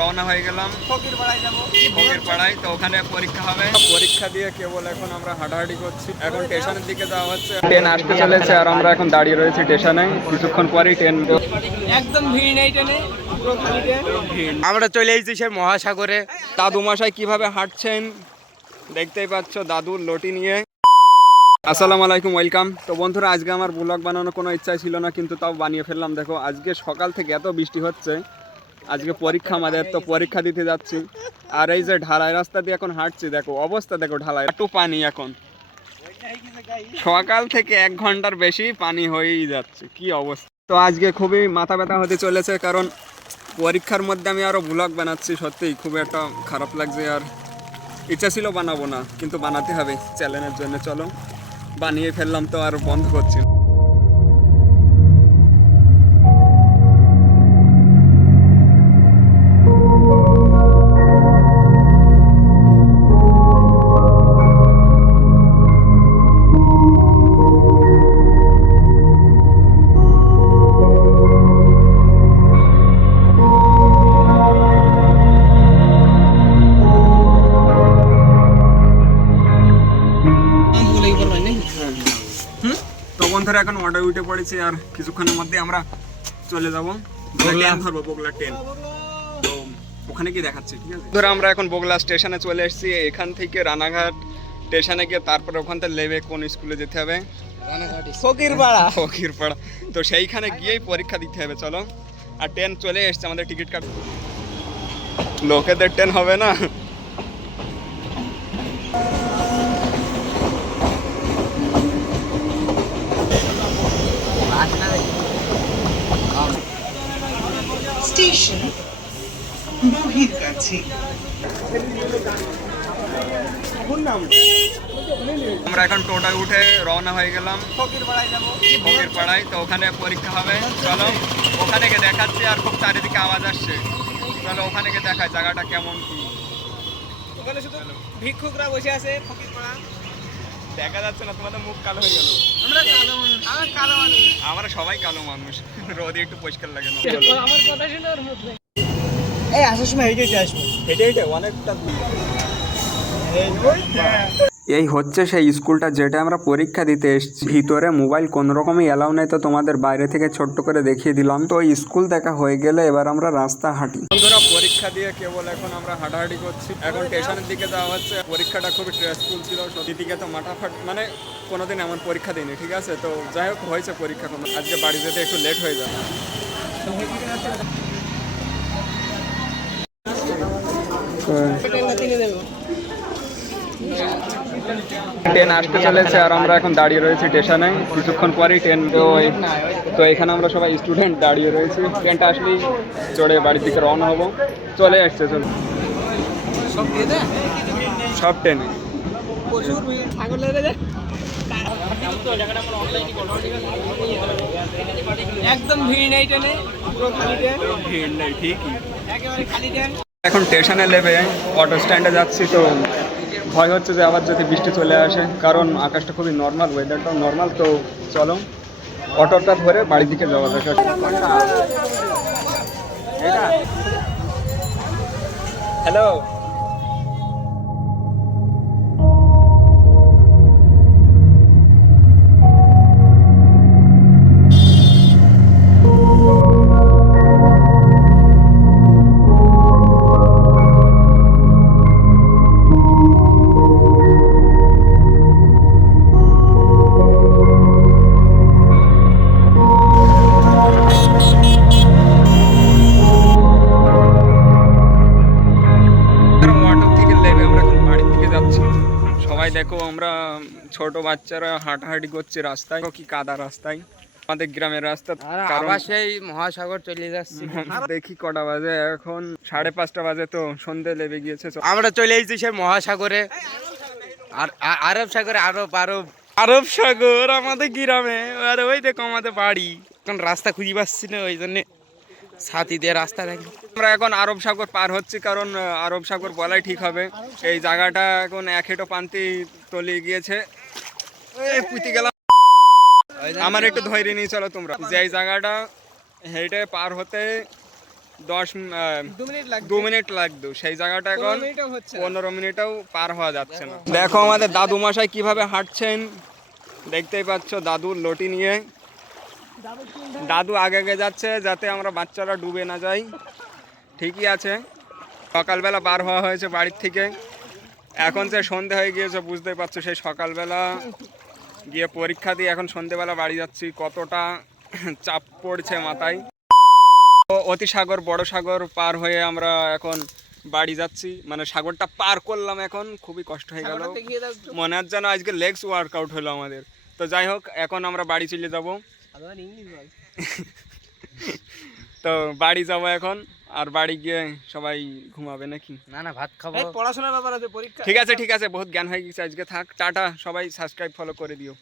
রওনা হয়ে গেলাম। ফকির পাড়ায় যাব। ফকির পাড়ায় তো ওখানে পরীক্ষা হবে। পরীক্ষা দিয়ে কেবল এখন আমরা হাঁটাহাঁটি করছি। এখন স্টেশনের দিকে যাওয়া হচ্ছে। ট্রেন আসতে চলেছে আর আমরা এখন দাঁড়িয়ে রয়েছি স্টেশনে কিছুক্ষণ পরেই ট্রেন একদম ভিড় নেই ট্রেন আমরা চলে এসেছি সে মহাসাগরে। দাদু মশাই কীভাবে হাঁটছেন দেখতেই পাচ্ছ দাদুর লটি নিয়ে। আসসালামু আলাইকুম ওয়েলকাম তো বন্ধুরা আজকে আমার ব্লগ বানানোর কোনো ইচ্ছা ছিল না কিন্তু তাও বানিয়ে ফেললাম। দেখো আজকে সকাল থেকে এত বৃষ্টি হচ্ছে। আজকে পরীক্ষা আমাদের, তো পরীক্ষা দিতে যাচ্ছি। আর এই যে ঢালাই রাস্তা দিয়ে এখন হাঁটছি, দেখো, অবস্থা দেখো ঢালাই, একটু পানি এখন। সকাল থেকে এক ঘণ্টার বেশি পানি হয়েই যাচ্ছে, কি অবস্থা। তো আজকে খুবই মাথা ব্যথা হতে চলেছে, কারণ পরীক্ষার মধ্যে আমি আরও ব্লগ বানাচ্ছি, সত্যিই খুব একটা খারাপ লাগছে, আর ইচ্ছা ছিল বানাবো না, কিন্তু বানাতে হবে চ্যানেলের জন্য, চলো। বানিয়ে ফেললাম তো, আর বন্ধ করছি তো এখন অর্ডার উঠে পড়েছি আর কিছুক্ষণের মধ্যে আমরা চলে যাব। ট্রেন ধরবো বগলা ট্রেন তো ওখানে গিয়ে দেখাচ্ছি ঠিক আছে? ধরো আমরা এখন বগলা স্টেশনে চলে এসেছি এখান থেকে রানাঘাট স্টেশনে গিয়ে তারপরে ওখান থেকে লেবে কোন স্কুলে যেতে হবে? ফকির পাড়া ফকিরপাড়া। তো সেইখানে গিয়েই পরীক্ষা দিতে হবে চলো। আর ট্রেন চলে এসছে আমাদের টিকিট কাট লোকেদের ট্রেন হবে না? কাছে আমরা এখন টোটায় উঠে রওনা হয়ে গেলাম। ফকির পাড়ায় তো ওখানে পরীক্ষা হবে। চলো ওখানে গিয়ে দেখাচ্ছি আর খুব চারিদিকে আওয়াজ আসছে। চলো ওখানে গিয়ে দেখায় জায়গাটা কেমন কি। ওখানে শুধু ভিক্ষুকরা বসে আছে ফকির পাড়া দেখা যাচ্ছে না তোমাদের মুখ কালো হয়ে গেল। আমরা কালো মানুষ। আমরা কালো মানুষ। আমরা সবাই কালো মানুষ। রোদে একটু পরিষ্কার লাগে না। আমার কথা শুনে ওর মধ্যে এই আসার সময় হেঁটে হেঁটে আসব। হেঁটে হেঁটে অনেকটা এই হচ্ছে সেই স্কুলটা যেটা আমরা পরীক্ষা দিতে এসেছি। ভিতরে মোবাইল কোন রকমই এলাও নেই তো তোমাদের বাইরে থেকে ছোট্ট করে দেখিয়ে দিলাম। তো ওই স্কুল দেখা হয়ে গেলে এবার আমরা রাস্তা হাঁটি। বন্ধুরা পরীক্ষা দিয়ে কেবল এখন আমরা হাঁটাহাঁটি করছি। এখন স্টেশনের দিকে যাওয়া হচ্ছে। পরীক্ষাটা খুবই স্ট্রেসফুল ছিল। দিদিকে তো মাথা ফাট মানে কোনোদিন এমন পরীক্ষা দিইনি ঠিক আছে? তো যাই হোক হয়েছে পরীক্ষা কোনো। আজকে বাড়ি যেতে একটু লেট হয়ে যাবে। ট্রেন আসতে চলেছে আর আমরা এখন দাঁড়িয়ে রয়েছি স্টেশনে। কিছুক্ষণ পরেই ট্রেন তো তো এখানে আমরা সবাই স্টুডেন্ট দাঁড়িয়ে রয়েছি। ট্রেনটা আসলেই চড়ে বাড়ির দিকে রওনা হব। চলে আসছে চলো। সব ট্রেনে একদম ভিড় নেই ট্রেনে পুরো খালি ট্রেন ভিড় নেই ঠিকই। একেবারে খালি ট্রেন এখন স্টেশনে নেবে অটো স্ট্যান্ডে যাচ্ছি, তো ভয় হচ্ছে যে আবার যদি বৃষ্টি চলে আসে, কারণ আকাশটা খুবই নর্মাল ওয়েদারটাও নর্মাল তো চলো। অটোটা ধরে বাড়ির দিকে যাওয়া যাক। হ্যালো। দেখো আমরা ছোট বাচ্চারা হাঁটাহাঁটি করছি রাস্তায়। কি কাদা রাস্তায়। আমাদের গ্রামের রাস্তা। আবার সেই মহাসাগর চলে যাচ্ছি। দেখি কটা বাজে। এখন সাড়ে পাঁচটা বাজে তো সন্ধে লেবে গিয়েছে। আমরা চলে এসেছি সেই মহাসাগরে। আর আরব সাগরে আরব আরব। আরব সাগর আমাদের গ্রামে। আর ওই দেখো আমাদের বাড়ি। এখন রাস্তা খুঁজে পাচ্ছি না ওই জন্যে ছাতি দিয়ে রাস্তা দেখি। আমরা এখন আরব সাগর পার হচ্ছি কারণ আরব সাগর বলাই ঠিক হবে। এই জায়গাটা এখন এক হেঁটো পান্তি তলিয়ে গিয়েছে। পুঁতি গেলাম। আমার একটু ধৈর্য নিয়ে চলো তোমরা। যে এই জায়গাটা হেঁটে পার হতে দশ দু মিনিট দু মিনিট লাগতো সেই জায়গাটা এখন। পনেরো মিনিটেও পার হওয়া যাচ্ছে না। দেখো আমাদের দাদু মশাই কীভাবে হাঁটছেন। দেখতেই পাচ্ছ দাদুর লটি নিয়ে। দাদু আগে আগে যাচ্ছে যাতে আমরা বাচ্চারা ডুবে না যাই। ঠিকই আছে। সকালবেলা বার হওয়া হয়েছে বাড়ির থেকে। এখন সে সন্ধে হয়ে গিয়েছে বুঝতেই পারছ সেই সকালবেলা গিয়ে পরীক্ষা দিয়ে এখন সন্ধেবেলা বাড়ি যাচ্ছি। কতটা চাপ পড়ছে মাথায়। অতি সাগর বড় সাগর পার হয়ে আমরা এখন বাড়ি যাচ্ছি। মানে সাগরটা পার করলাম এখন খুবই কষ্ট হয়ে গেল। মনে হচ্ছে যেন আজকে লেগস ওয়ার্কআউট হলো আমাদের। তো যাই হোক এখন আমরা বাড়ি চলে যাব। তো বাড়ি যাব এখন আর বাড়ি গিয়ে সবাই ঘুমাবে নাকি? না না ভাত খাব। পড়াশোনার ব্যাপার আছে পরীক্ষা। ঠিক আছে ঠিক আছে বহুত জ্ঞান হয়ে গেছে আজকে থাক টাটা সবাই সাবস্ক্রাইব ফলো করে দিও।